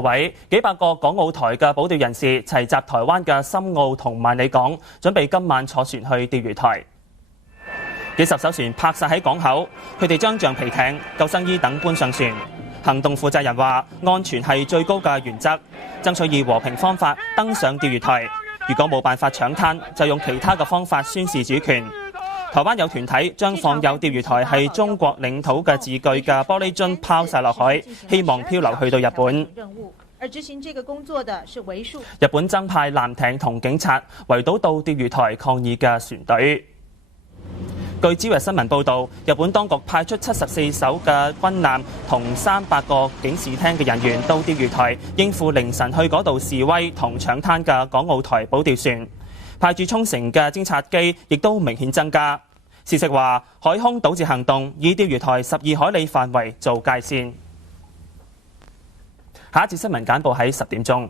各位，幾百個港澳台嘅保釣人士齊集台灣嘅深澳同萬里港，準備今晚坐船去釣魚台。幾十艘船泊曬喺港口，佢哋將橡皮艇、救生衣等搬上船。行動負責人話：安全係最高嘅原則，爭取以和平方法登上釣魚台。如果冇辦法搶灘，就用其他嘅方法宣示主權。台灣有團體將放有釣魚台係中國領土嘅字句嘅玻璃樽拋曬落海，希望漂流去到日本。日本增派艦艇同警察圍堵到釣魚台抗議嘅船隊。據朝日新聞報導，日本當局派出74艘嘅軍艦同300個警視廳嘅人員到釣魚台，應付凌晨去嗰度示威同搶灘嘅港澳台保釣船。派駐沖繩嘅偵察機亦都明顯增加。消息話，海空堵截行動以釣魚台12海里範圍做界線。下一節新聞簡報喺10點鐘。